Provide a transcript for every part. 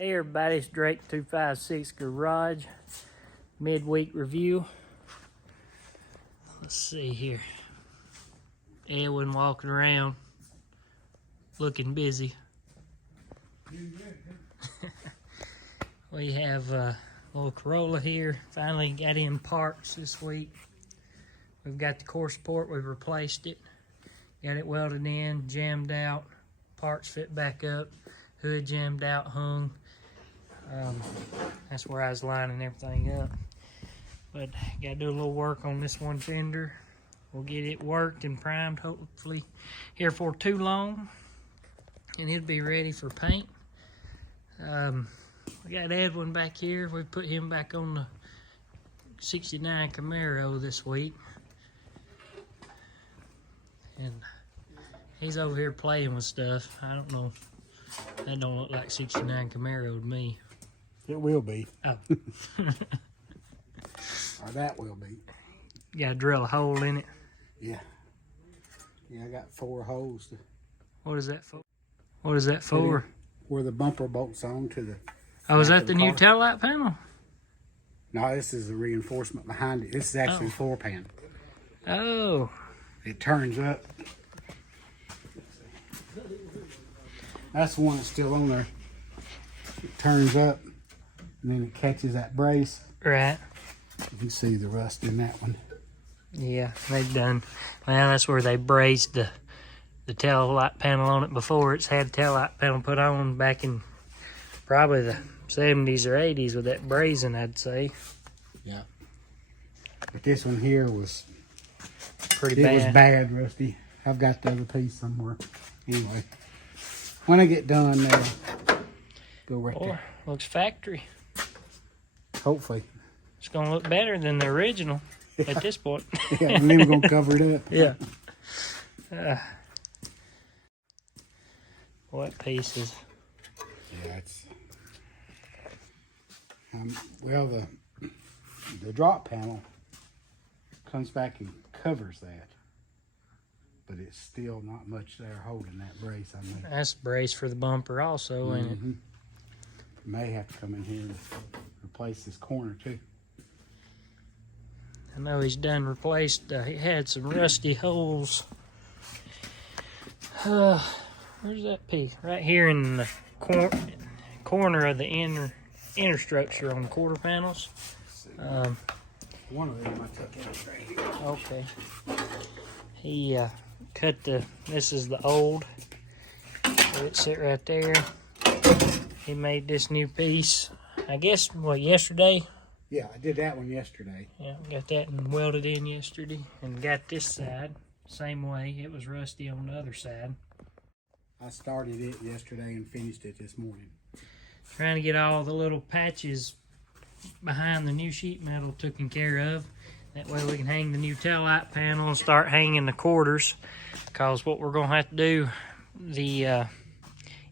Hey everybody, it's Drake 256 Garage midweek review. Let's see here. Edwin walking around looking busy. We have a little Corolla here. Finally got in parts this week. We've got the core support, we've replaced it. Got it welded in, jammed out, parts fit back up, hood jammed out, hung. That's where I was lining everything up. But got to do a little work on this one fender. We'll get it worked and primed hopefully here for too long, and it'll be ready for paint. We got Edwin back here. We put him back on the 69 Camaro this week, and he's over here playing with stuff. I don't know. That don't look like 69 Camaro to me. It will be. Oh. Or that will be. You gotta drill a hole in it. Yeah. Yeah, I got 4 holes. What is that for? What is that for? Where the bumper bolts on to the... Oh, is that the new tail light panel? No, this is the reinforcement behind it. This is actually floor pan. Oh. It turns up. That's the one that's still on there. It turns up, and then it catches that brace. Right. You can see the rust in that one. Yeah, they've done. Well, that's where they brazed the tail light panel on it before. It's had a tail light panel put on back in probably the 70s or 80s with that brazing, I'd say. Yeah. But this one here was pretty bad. It was bad, Rusty. I've got the other piece somewhere. Anyway, when I get done, go right there. Looks factory. Hopefully. It's gonna look better than the original at this point. Yeah, and then we're gonna cover it up. Yeah. What pieces? Yeah, it's well, the drop panel comes back and covers that, but it's still not much there holding that brace. I mean, That's brace for the bumper also, ain't it? May have to come in here and replace this corner too. I know he's done replaced. He had some rusty holes. Where's that piece? Right here in the corner of the inner structure on the quarter panels. One of them I took out right here. Okay. He cut this is the old. Let it sit right there. He made this new piece, I guess, what, yesterday? Yeah, I did that one yesterday. Yeah, got that and welded in yesterday, and got this side same way. It was rusty on the other side. I started it yesterday and finished it this morning. Trying to get all the little patches behind the new sheet metal taken care of. That way we can hang the new tail light panel and start hanging the quarters. Because what we're going to have to do, the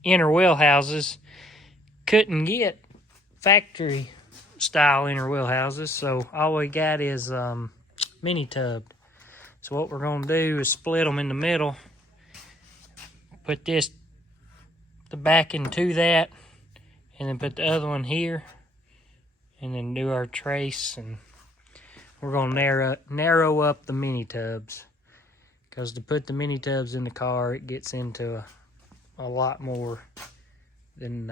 inner wheel houses couldn't get factory style inner wheel houses, so all we got is mini tubbed. So what we're going to do is split them in the middle, put the back into that, and then put the other one here, and then do our trace, and we're going to narrow up the mini tubs, because to put the mini tubs in the car, it gets into a lot more than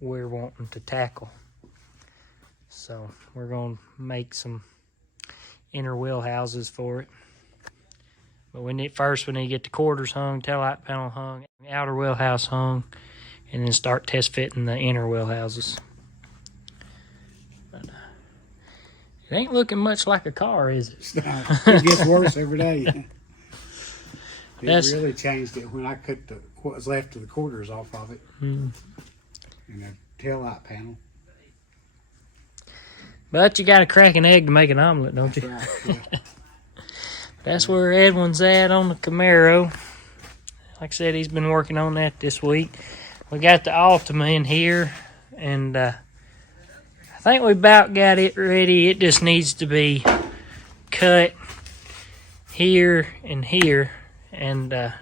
we're wanting to tackle. So we're going to make some inner wheel houses for it. But we need to get the quarters hung, tail light panel hung, outer wheel house hung, and then start test fitting the inner wheel houses. But, it ain't looking much like a car, is it? It gets worse every day. It really changed it when I cut what was left of the quarters off of it. And the tail light panel. But you got to crack an egg to make an omelet, don't you? Right, yeah. That's where Edwin's at on the Camaro. Like I said, he's been working on that this week. We got the Altima in here, and I think we about got it ready. It just needs to be cut here and here, and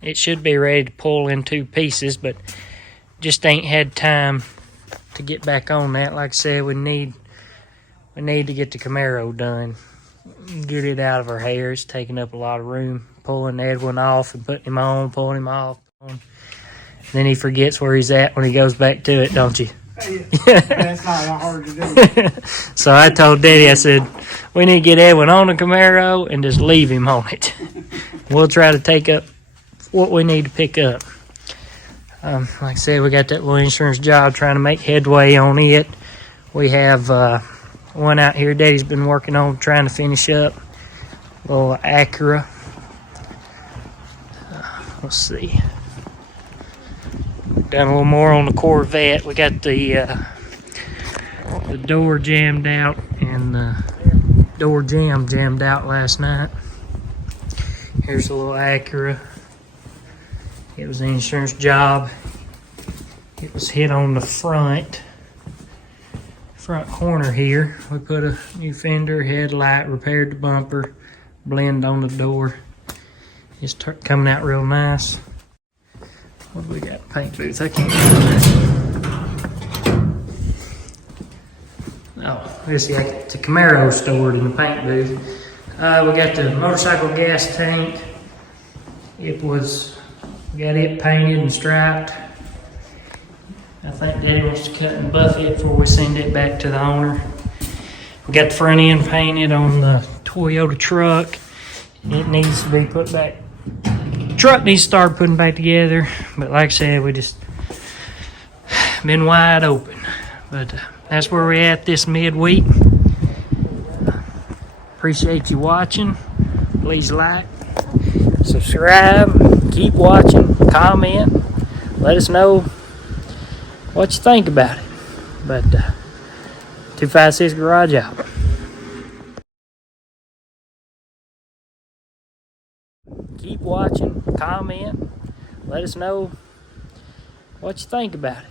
it should be ready to pull in 2 pieces, but just ain't had time to get back on that. Like I said, we need to get the Camaro done. Get it out of our hair. It's taking up a lot of room. Pulling Edwin off and putting him on, pulling him off. Then he forgets where he's at when he goes back to it, don't you? That's not hard to do. So I told Daddy, I said, we need to get Edwin on the Camaro and just leave him on it. We'll try to take up what we need to pick up. Like I said, we got that little insurance job, trying to make headway on it. We have one out here Daddy's been working on, trying to finish up. Little Acura. Let's see. Done a little more on the Corvette. We got the door jammed out, and the door jammed out last night. Here's a little Acura. It was an insurance job. It was hit on the front corner here. We put a new fender, headlight, repaired the bumper, blend on the door. It's coming out real nice. What do we got? Paint booth. I can't do that. Oh, let's see. It's a Camaro stored in the paint booth. We got the motorcycle gas tank. We got it painted and striped. I think Daddy wants to cut and buff it before we send it back to the owner. We got the front end painted on the Toyota truck. It needs to be put back. Truck needs to start putting back together, but like I said, we just been wide open. But that's where we're at this midweek. Appreciate you watching. Please like, subscribe, keep watching, comment, let us know what you think about it. But 256 Garage out. Keep watching, comment, let us know what you think about it.